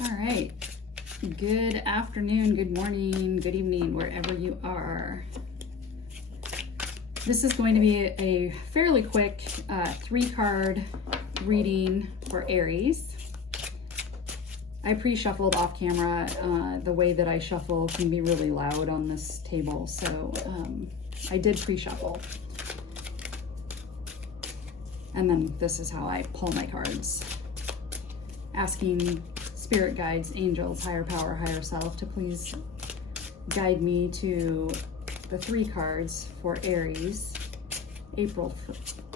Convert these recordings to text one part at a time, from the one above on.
All right. Good afternoon, good morning, good evening, wherever you are. This is going to be a fairly quick 3-card reading for Aries. I pre-shuffled off camera. The way that I shuffle can be really loud on this table, so I did pre-shuffle. And then this is how I pull my cards. Asking spirit guides, angels, higher power, higher self to please guide me to the 3 cards for Aries, April,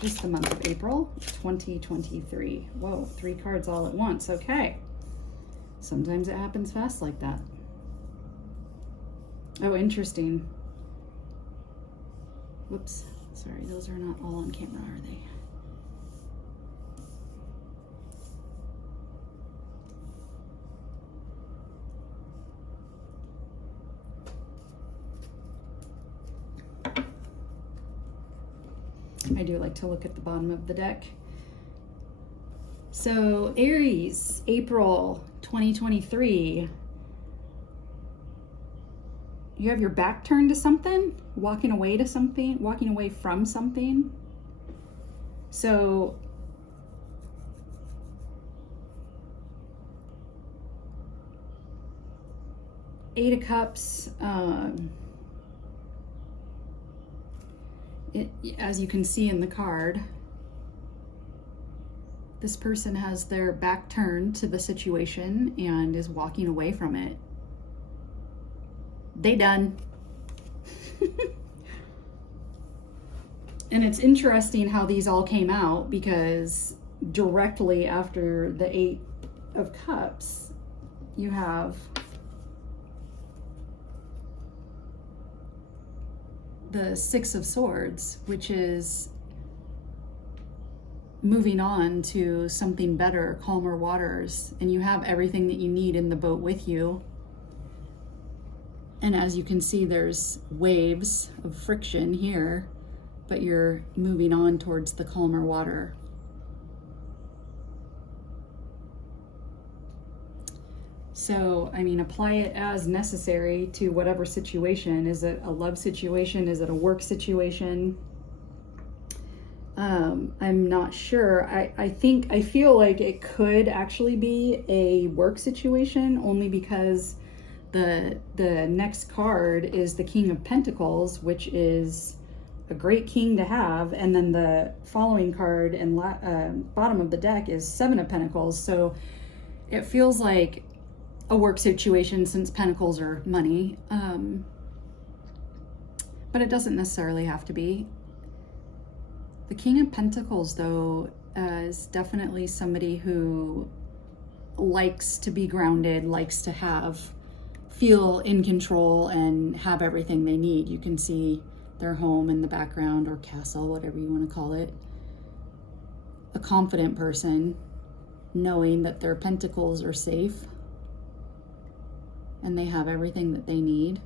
just the month of April, 2023. Whoa, 3 cards all at once. Okay. Sometimes it happens fast like that. Oh, interesting. Whoops. Sorry, those are not all on camera, are they? I do like to look at the bottom of the deck. So Aries, April 2023. You have your back turned to something, walking away from something. So Eight of Cups, as you can see in the card, this person has their back turned to the situation and is walking away from it. They done. And it's interesting how these all came out, because directly after the 8 of Cups, you have the 6 of Swords, which is moving on to something better, calmer waters, and you have everything that you need in the boat with you. And as you can see, there's waves of friction here, but you're moving on towards the calmer water. So, I mean, apply it as necessary to whatever situation. Is it a love situation? Is it a work situation? I'm not sure. I feel like it could actually be a work situation, only because the next card is the King of Pentacles, which is a great king to have, and then the following card and bottom of the deck is 7 of Pentacles. So it feels like a work situation, since Pentacles are money, but it doesn't necessarily have to be. The King of Pentacles, though, is definitely somebody who likes to be grounded, likes to feel in control and have everything they need. You can see their home in the background, or castle, whatever you want to call it. A confident person, knowing that their pentacles are safe and they have everything that they need.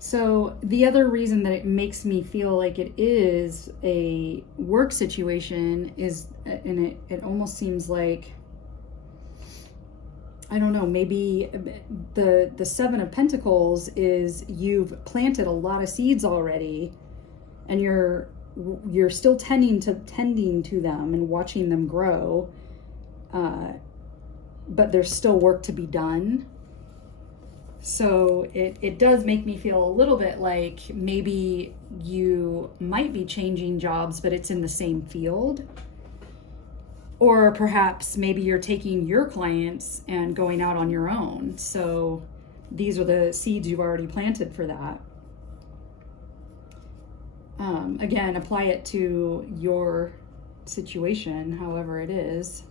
So the other reason that it makes me feel like it is a work situation is, and it almost seems like, I don't know, maybe the 7 of Pentacles is you've planted a lot of seeds already, and you're still tending to them and watching them grow, but there's still work to be done. So it does make me feel a little bit like maybe you might be changing jobs, but it's in the same field. Or perhaps maybe you're taking your clients and going out on your own. So these are the seeds you've already planted for that. Again, apply it to your situation, however it is.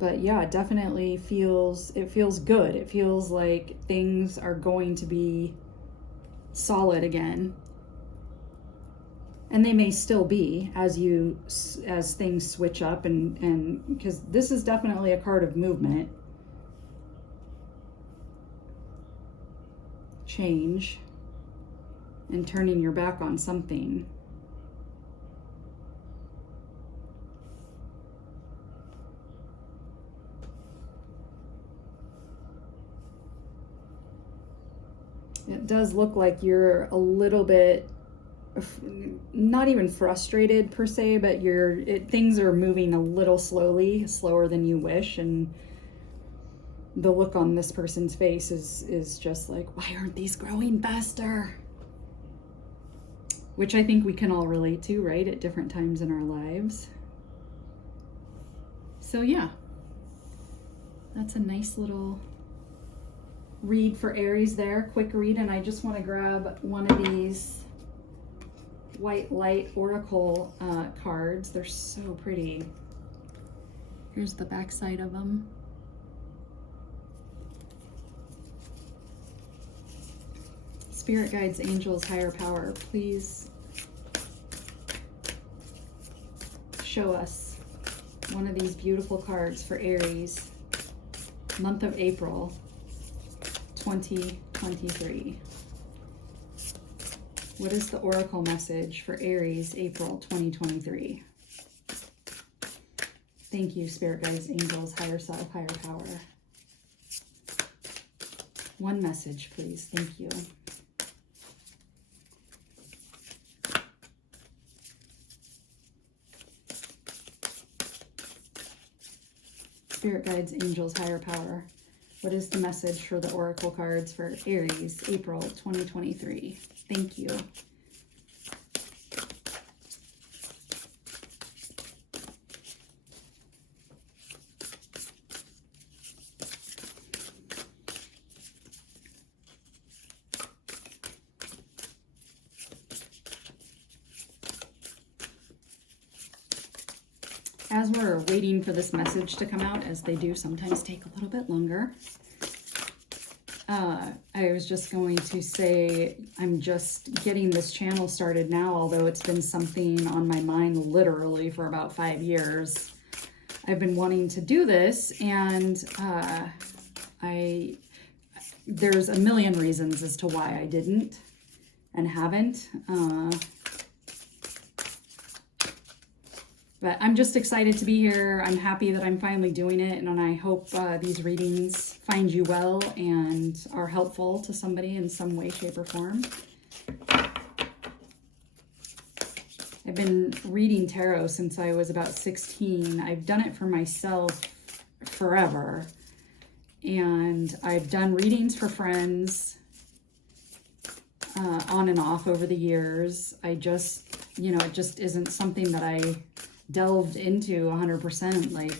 But yeah, it definitely feels good. It feels like things are going to be solid again. And they may still be as things switch up, and because this is definitely a card of movement, change, and turning your back on something. It does look like you're a little bit, not even frustrated per se, but things are moving a little slowly, slower than you wish, and the look on this person's face is just like, why aren't these growing faster? Which I think we can all relate to, right, at different times in our lives. So yeah, that's a nice little read for Aries there, quick read. And I just want to grab one of these white light oracle cards. They're so pretty. Here's the back side of them. Spirit guides, angels, higher power, please show us one of these beautiful cards for Aries, month of April 2023. What is the oracle message for Aries, April 2023? Thank you, spirit guides, angels, higher self, higher power. One message, please. Thank you. Spirit guides, angels, higher power. What is the message for the oracle cards for Aries, April 2023? Thank you. As we're waiting for this message to come out, as they do sometimes take a little bit longer, I was just going to say I'm just getting this channel started now, although it's been something on my mind literally for about 5 years. I've been wanting to do this, and there's a million reasons as to why I didn't and haven't. But I'm just excited to be here. I'm happy that I'm finally doing it, and I hope these readings find you well and are helpful to somebody in some way, shape, or form. I've been reading tarot since I was about 16. I've done it for myself forever, and I've done readings for friends on and off over the years. I just, it just isn't something that I delved into 100%, like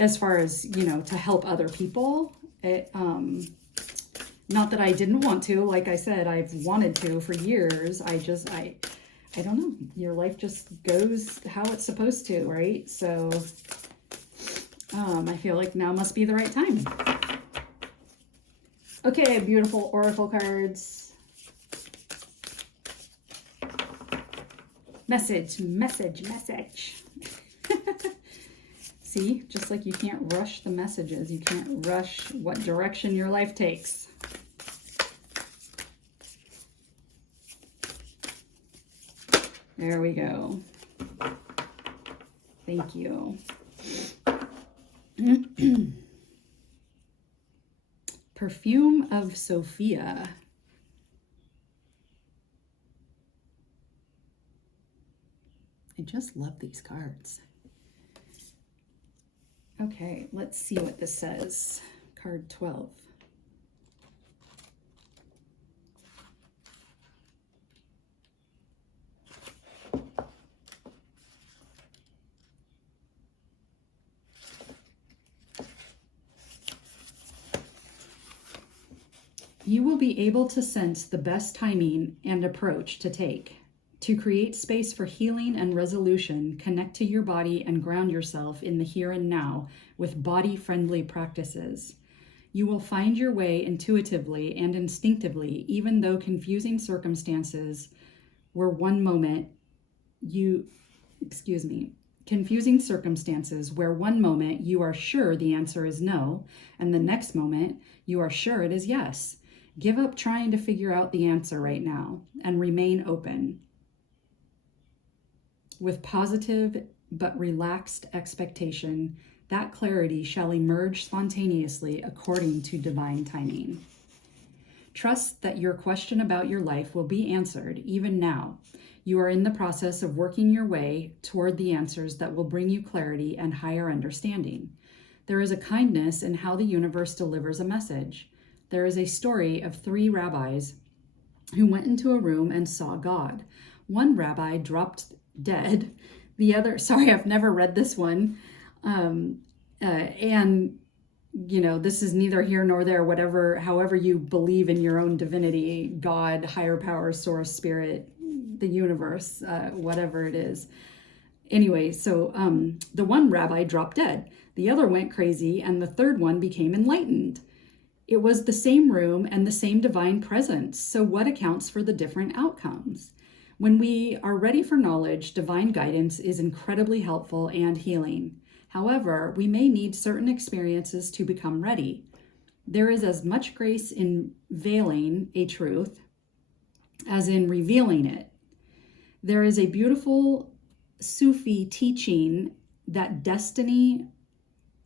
as far as to help other people. Not that I didn't want to. Like I said, I've wanted to for years. I don't know, your life just goes how it's supposed to, right? So I feel like now must be the right time. Okay, beautiful oracle cards. Message, message, message. See, just like you can't rush the messages, you can't rush what direction your life takes. There we go. Thank you. Perfume of Sophia. I just love these cards. Okay, let's see what this says. Card 12. You will be able to sense the best timing and approach to take. To create space for healing and resolution, connect to your body and ground yourself in the here and now with body-friendly practices. You will find your way intuitively and instinctively, even though confusing circumstances where one moment you are sure the answer is no, and the next moment you are sure it is yes. Give up trying to figure out the answer right now and remain open. With positive but relaxed expectation, that clarity shall emerge spontaneously according to divine timing. Trust that your question about your life will be answered even now. You are in the process of working your way toward the answers that will bring you clarity and higher understanding. There is a kindness in how the universe delivers a message. There is a story of 3 rabbis who went into a room and saw God. One rabbi dropped dead. The other, sorry, I've never read this one. And you know, this is neither here nor there, whatever, however you believe in your own divinity, God, higher power, source, spirit, the universe, whatever it is. Anyway, so the one rabbi dropped dead, the other went crazy, and the third one became enlightened. It was the same room and the same divine presence. So what accounts for the different outcomes? When we are ready for knowledge, divine guidance is incredibly helpful and healing. However, we may need certain experiences to become ready. There is as much grace in veiling a truth as in revealing it. There is a beautiful Sufi teaching that destiny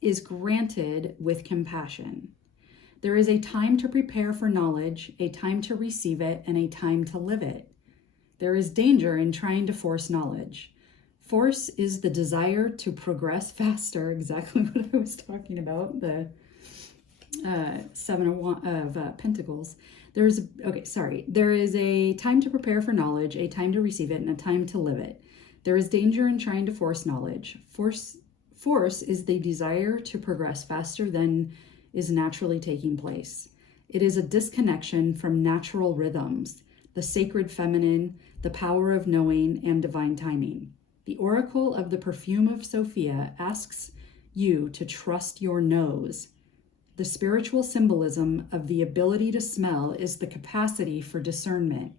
is granted with compassion. There is a time to prepare for knowledge, a time to receive it, and a time to live it. There is danger in trying to force knowledge. Force is the desire to progress faster, exactly what I was talking about, the 7 of Pentacles. There is a time to prepare for knowledge, a time to receive it, and a time to live it. There is danger in trying to force knowledge. Force is the desire to progress faster than is naturally taking place. It is a disconnection from natural rhythms, the sacred feminine, the power of knowing, and divine timing. The Oracle of the Perfume of Sophia asks you to trust your nose. The spiritual symbolism of the ability to smell is the capacity for discernment.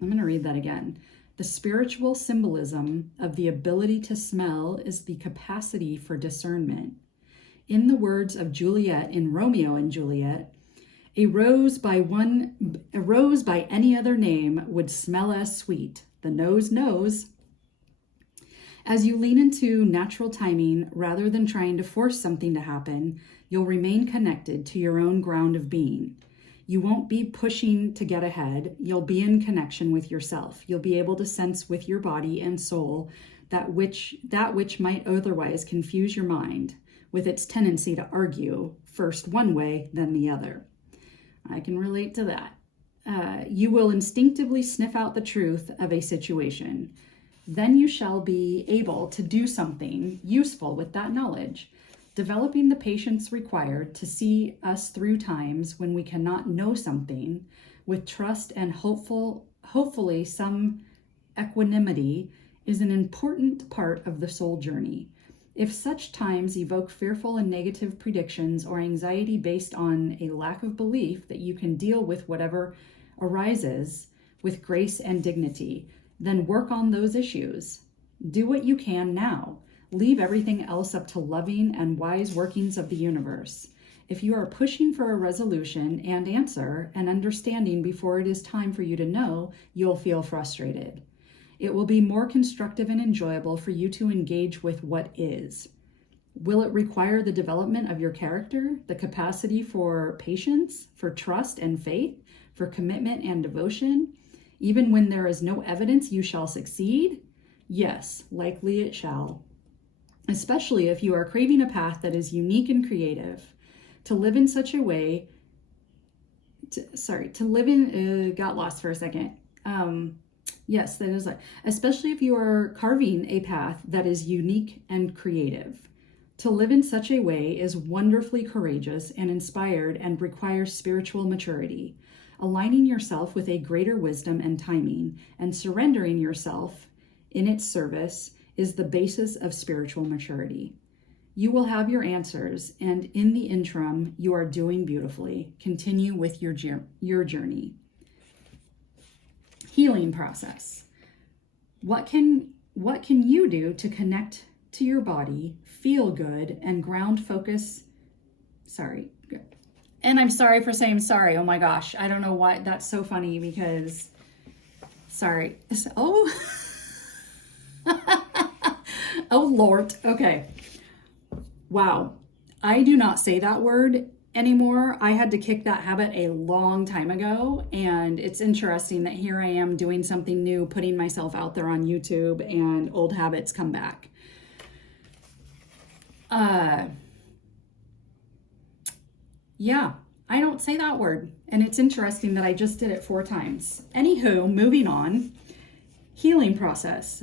I'm going to read that again. The spiritual symbolism of the ability to smell is the capacity for discernment. In the words of Juliet in Romeo and Juliet, a rose by any other name would smell as sweet. The nose knows. As you lean into natural timing rather than trying to force something to happen, you'll remain connected to your own ground of being. You won't be pushing to get ahead. You'll be in connection with yourself. You'll be able to sense with your body and soul that which might otherwise confuse your mind with its tendency to argue first one way, then the other. I can relate to that. You will instinctively sniff out the truth of a situation. Then you shall be able to do something useful with that knowledge, developing the patience required to see us through times when we cannot know something with trust and hopefully some equanimity is an important part of the soul journey. If such times evoke fearful and negative predictions or anxiety based on a lack of belief that you can deal with whatever arises with grace and dignity, then work on those issues. Do what you can now. Leave everything else up to loving and wise workings of the universe. If you are pushing for a resolution and answer and understanding before it is time for you to know, you'll feel frustrated. It will be more constructive and enjoyable for you to engage with what is. Will it require the development of your character, the capacity for patience, for trust and faith, for commitment and devotion? Even when there is no evidence you shall succeed? Yes, likely it shall. Especially if you are craving a path that is unique and creative. To live in such a way, got lost for a second. Yes, that is, especially if you are carving a path that is unique and creative. To live in such a way is wonderfully courageous and inspired and requires spiritual maturity. Aligning yourself with a greater wisdom and timing and surrendering yourself in its service is the basis of spiritual maturity. You will have your answers, and in the interim, you are doing beautifully. Continue with your journey. Healing process. What can you do to connect to your body, feel good, and ground focus? And I'm sorry for saying sorry. Oh my gosh. I don't know why. That's so funny because, sorry. Oh, oh Lord. Okay. Wow. I do not say that word anymore. I had to kick that habit a long time ago, and it's interesting that here I am doing something new, putting myself out there on YouTube, and old habits come back. Yeah, I don't say that word, and it's interesting that I just did it 4 times. Anywho, moving on. Healing process.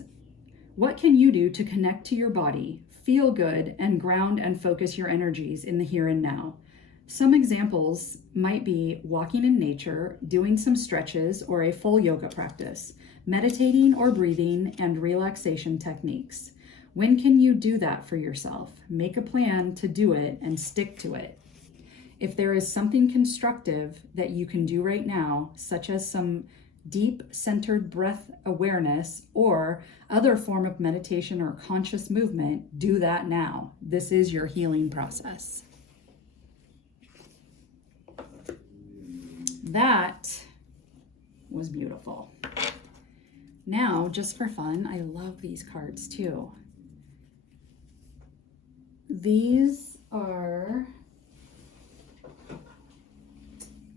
What can you do to connect to your body, feel good, and ground and focus your energies in the here and now? Some examples might be walking in nature, doing some stretches or a full yoga practice, meditating or breathing, and relaxation techniques. When can you do that for yourself? Make a plan to do it and stick to it. If there is something constructive that you can do right now, such as some deep centered breath awareness or other form of meditation or conscious movement, do that now. This is your healing process. That was beautiful. Now, just for fun, I love these cards too. These are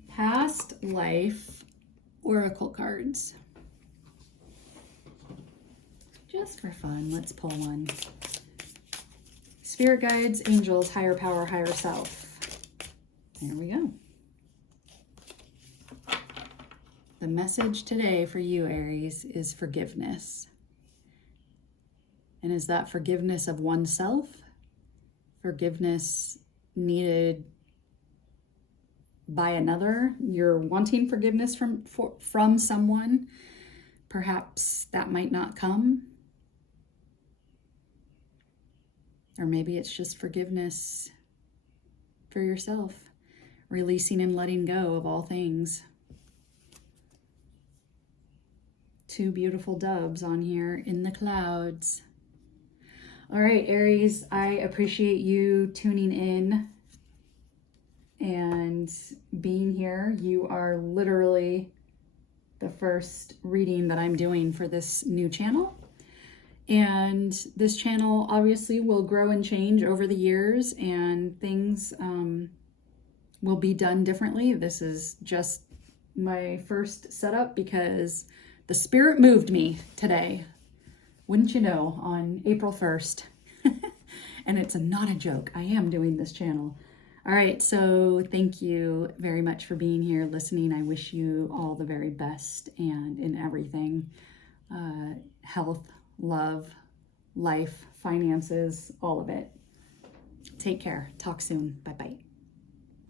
past life oracle cards. Just for fun, let's pull one. Spirit guides, angels, higher power, higher self. There we go. The message today for you, Aries, is forgiveness. And is that forgiveness of oneself? Forgiveness needed by another? You're wanting forgiveness from someone. Perhaps that might not come. Or maybe it's just forgiveness for yourself, releasing and letting go of all things. 2 beautiful doves on here in the clouds. All right, Aries, I appreciate you tuning in and being here. You are literally the first reading that I'm doing for this new channel. And this channel obviously will grow and change over the years, and things will be done differently. This is just my first setup because the spirit moved me today. Wouldn't you know, on April 1st. And it's not a joke. I am doing this channel. All right, so thank you very much for being here, listening. I wish you all the very best and in everything. Health, love, life, finances, all of it. Take care. Talk soon. Bye-bye.